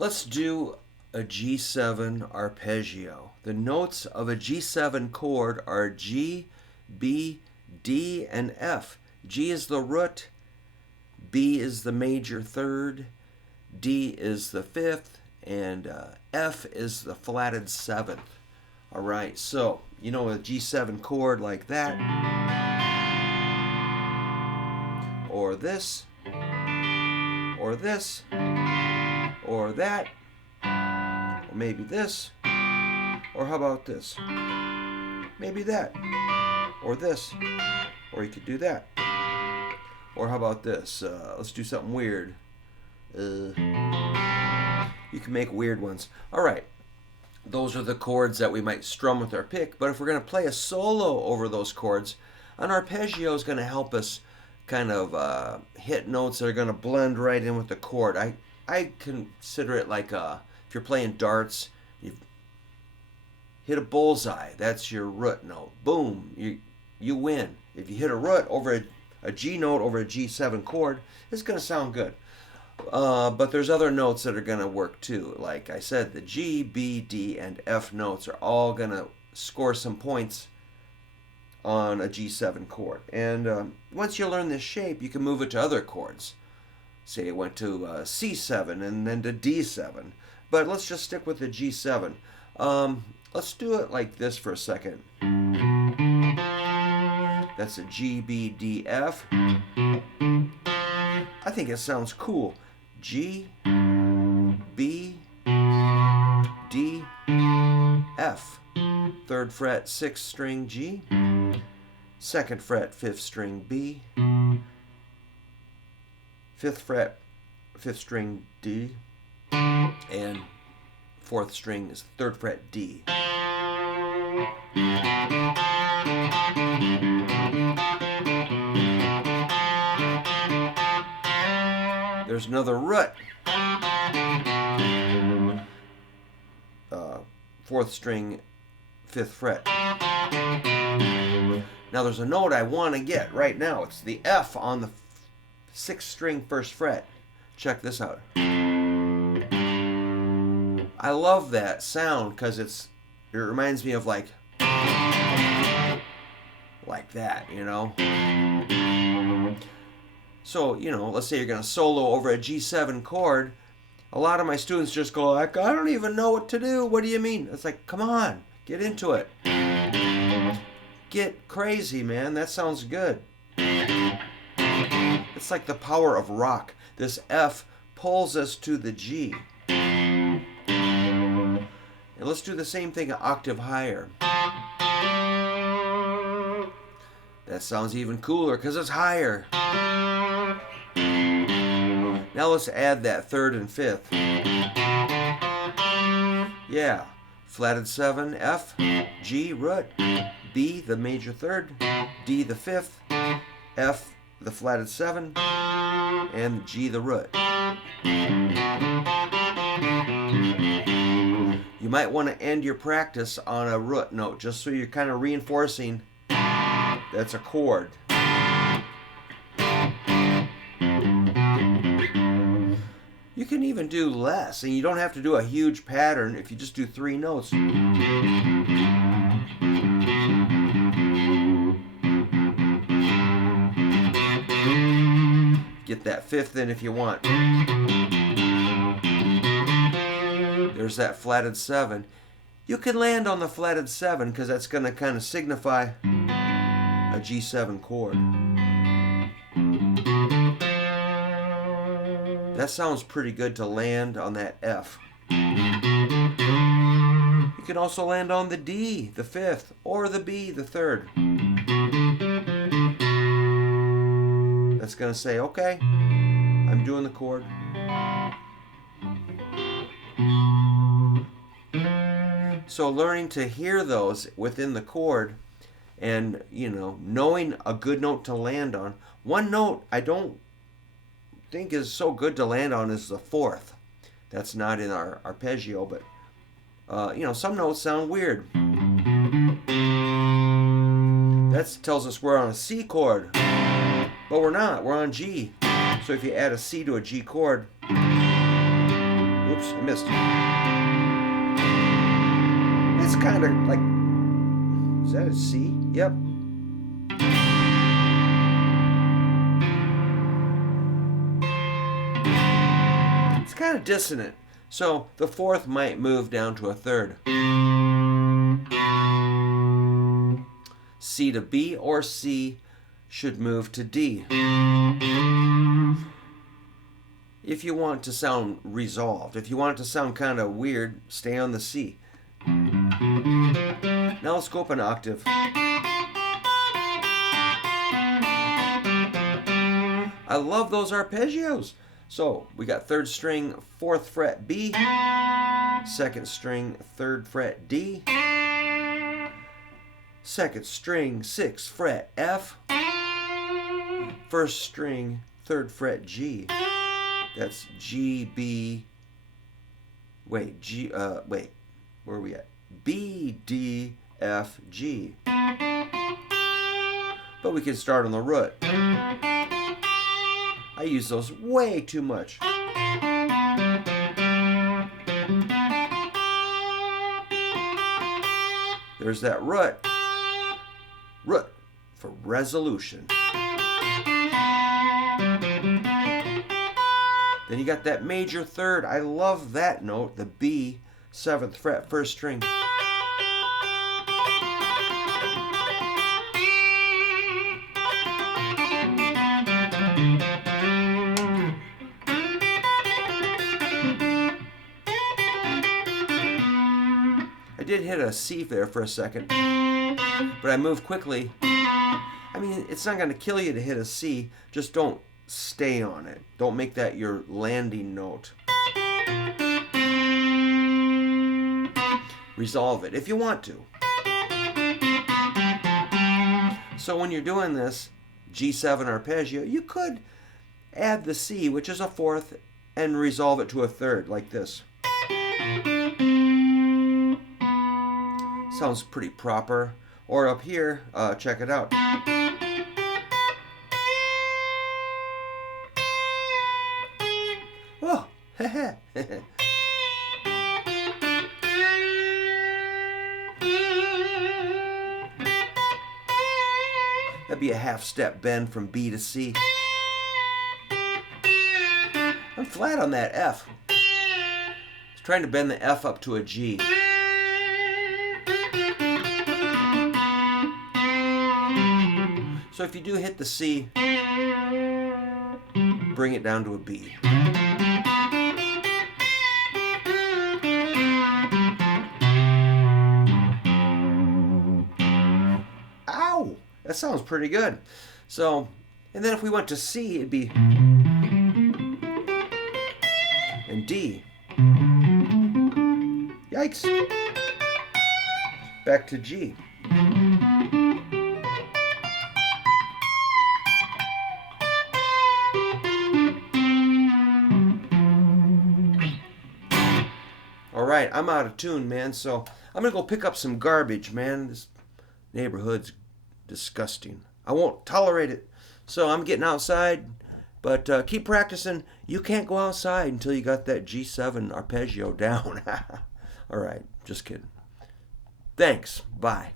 Let's do a G7 arpeggio. The notes of a G7 chord are G, B, D, and F. G is the root, B is the major third, D is the fifth, and F is the flatted seventh. All right, so you know a G7 chord like that, or this, or this, or that, or maybe this, or how about this? Maybe that, or this, or you could do that. Or how about this? Let's do something weird. You can make weird ones. All right. Those are the chords that we might strum with our pick. But if we're going to play a solo over those chords, an arpeggio is going to help us kind of hit notes that are going to blend right in with the chord. I consider it like if you're playing darts, you hit a bullseye. That's your root note. Boom. You win. If you hit a root over a G note over a G7 chord, it's going to sound good. But there's other notes that are going to work too. Like I said, the G, B, D, and F notes are all going to score some points on a G7 chord. And once you learn this shape, you can move it to other chords. Say it went to C7 and then to D7. But let's just stick with the G7. Let's do it like this for a second. That's a G, B, D, F. I think it sounds cool. G, B, D, F. 3rd fret, 6th string G. 2nd fret, 5th string B. 5th fret, 5th string D. And 4th string is 3rd fret D. There's another root. 4th string, 5th fret. Now there's a note I want to get right now. It's the F on the 6th string, 1st fret. Check this out. I love that sound because it reminds me of like that, you know. So, you know, let's say you're going to solo over a G7 chord. A lot of my students just go like, I don't even know what to do. What do you mean? It's like, come on, get into it. Get crazy, man. That sounds good. It's like the power of rock. This F pulls us to the G. And let's do the same thing an octave higher. That sounds even cooler because it's higher. Now let's add that 3rd and 5th. Yeah. Flatted 7, F, G, root, B, the major 3rd, D, the 5th, F, the flatted 7, and G, the root. You might want to end your practice on a root note just so you're kind of reinforcing that's a chord. You can even do less, and you don't have to do a huge pattern if you just do 3 notes. Get that 5th in if you want. There's that flatted 7. You can land on the flatted 7 because that's going to kind of signify a G7 chord. That sounds pretty good to land on that F. You can also land on the D, the 5th, or the B, the 3rd. That's going to say, okay, I'm doing the chord. So learning to hear those within the chord and, you know, knowing a good note to land on. One note I don't think is so good to land on is the 4th. That's not in our arpeggio, but you know, some notes sound weird. That tells us we're on a C chord, but we're not. We're on G. So if you add a C to a G chord, oops, Oops, I missed. It's kind of like, is that a C? Yep. It's kind of dissonant. So the fourth might move down to a third. C to B, or C should move to D. If you want to sound resolved, if you want it to sound kind of weird, stay on the C. Now let's go up an octave. I love those arpeggios. So we got third string, 4th fret B, second string, 3rd fret D, second string, 6th fret F, first string, 3rd fret G. That's G, B, wait, where are we at? B, D, F, G. But we can start on the root. I use those way too much. There's that root. Root for resolution. Then you got that major third. I love that note, the B, 7th fret, 1st string. I did hit a C there for a second, but I moved quickly. I mean, it's not going to kill you to hit a C, just don't stay on it. Don't make that your landing note. Resolve it if you want to. So when you're doing this G7 arpeggio, you could add the C, which is a 4th, and resolve it to a 3rd, like this. Sounds pretty proper. Or up here, check it out. Oh, heh. That'd be a half step bend from B to C. I'm flat on that F. I was trying to bend the F up to a G. So if you do hit the C, bring it down to a B. Ow! That sounds pretty good. So, and then if we went to C, it'd be and D. Yikes! Back to G. Alright, I'm out of tune, man, so I'm gonna go pick up some garbage, man. This neighborhood's disgusting. I won't tolerate it. So I'm getting outside, but keep practicing. You can't go outside until you got that G7 arpeggio down. Alright, just kidding. Thanks. Bye.